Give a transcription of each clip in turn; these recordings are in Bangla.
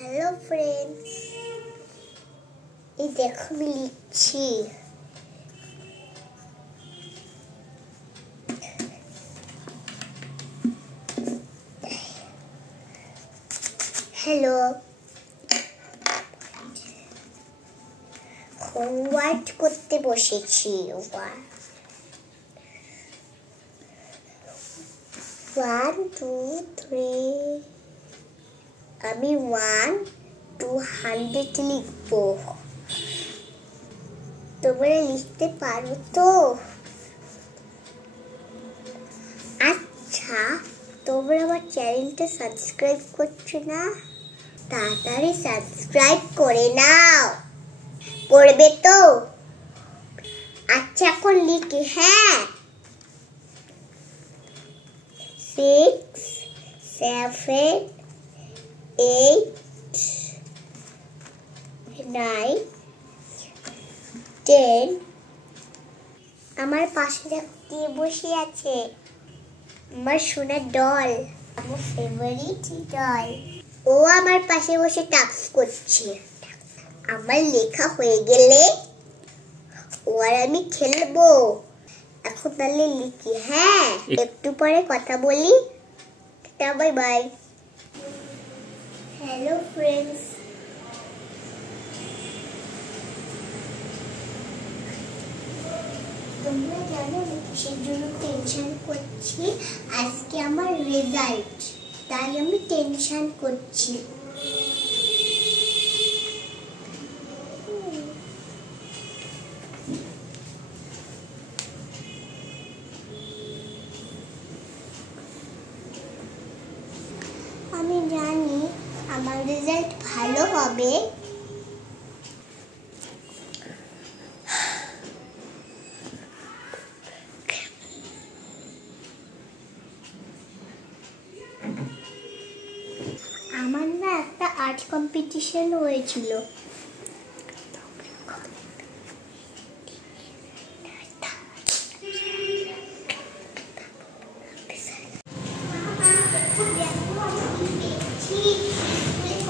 हेलो फ्रेंड्स, ये देखो मैं लिखी। हेलो হোমওয়ার্ক করতে বসেছি। 1 2 3 আমি 1 200 লিখবো। তোমরা লিখতে পারো তো? আচ্ছা, তোমরা আমার চ্যানেলটা সাবস্ক্রাইব করছো না? তাড়াতাড়ি সাবস্ক্রাইব করে নাও। করবে তো? আচ্ছা, এখন লিখি। হ্যাঁ, 6 7 8 9 10। আমার পাশে কে বসে আছে? আমার সোনার ডল, আমার ফেভারিট ডল। ও আমার পাশে বসে টাস্ক করছে। আমার লেখা হয়ে গেলে ও আর আমি খেলবো। এখন তাহলে লিখি। হ্যাঁ, একটু পরে কথা বলি। Bye bye. হ্যালো ফ্রেন্ডস, তোমরা জানো কিসের জন্য টেনশন করছি? আজকে আমার রেজাল্ট, তাই আমি টেনশন করছি। আমি জানি আমার রেজাল্ট ভালো হবে। আমার না একটা আর্ট কম্পিটিশন হয়েছিল।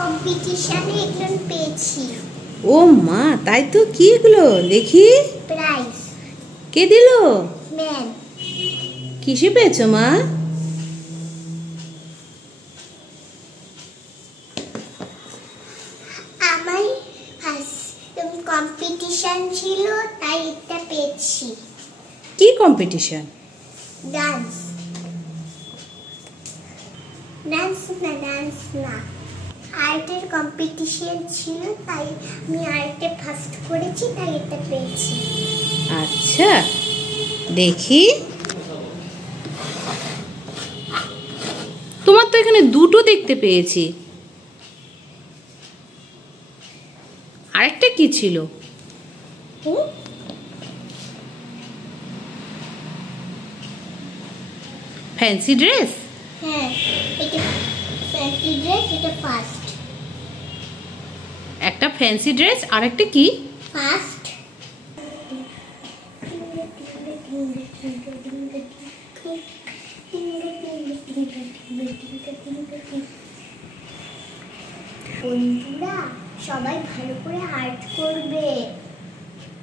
কম্পিটিশনে একজন পেয়েছি। ও মা, তাই তো? কি এগুলো দেখি? প্রাইজ। কে দিল? ম্যাম। কিসে পেয়েছো মা? আমার কম্পিটিশন ছিল, তাই এটা পেয়েছি। কি কম্পিটিশন? ডান্স। ডান্স না, আর্টের কম্পিটিশন ছিল, তাই আমি আর্টে ফার্স্ট করেছি, তাই এটা পেয়েছি। আচ্ছা, দেখি। তোমার তো এখানে দুটো দেখতে পেয়েছি। আরেকটা কি ছিল? Fancy dress? হ্যাঁ, এটা ফ্যান্সি ড্রেস, এটা ফার্স্ট। একটা ফ্যান্সি ড্রেস, আরেকটা কি? ফার্স্ট। বন্ধুরা, সবাই ভালো করে আর্ট করবে,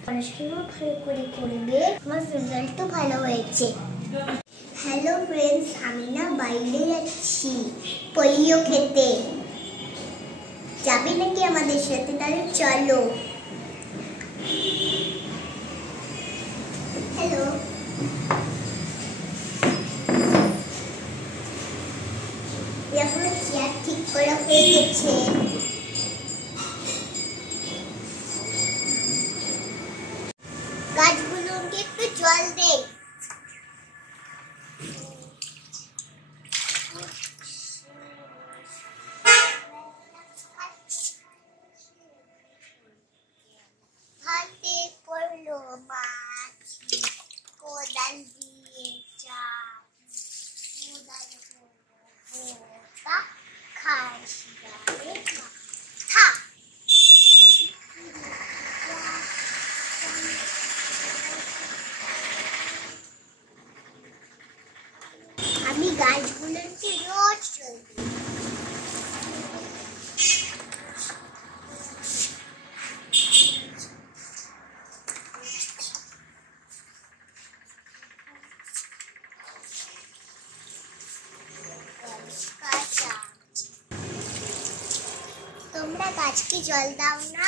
পড়াশোনা ভালো করে করবে। আমার রেজাল্টও ভালো হয়েছে। হ্যালো ফ্রেন্ডস, আমি না বাইরে যাচ্ছি পোলিও খেতে। যাবে নাকি আমাদের সাথে? তাহলে চলো। হ্যালো, এখন চেয়ার ঠিক করা হয়ে গেছে। গাছগুলোকে একটু জল দেই। হাতে করলো মাছ, কোদাল দিয়ে কোদাল করলো খাই শিরারে মাথা। আমি গাছগুলোকে রোজ জল দিই। গাছকে জল দাও না।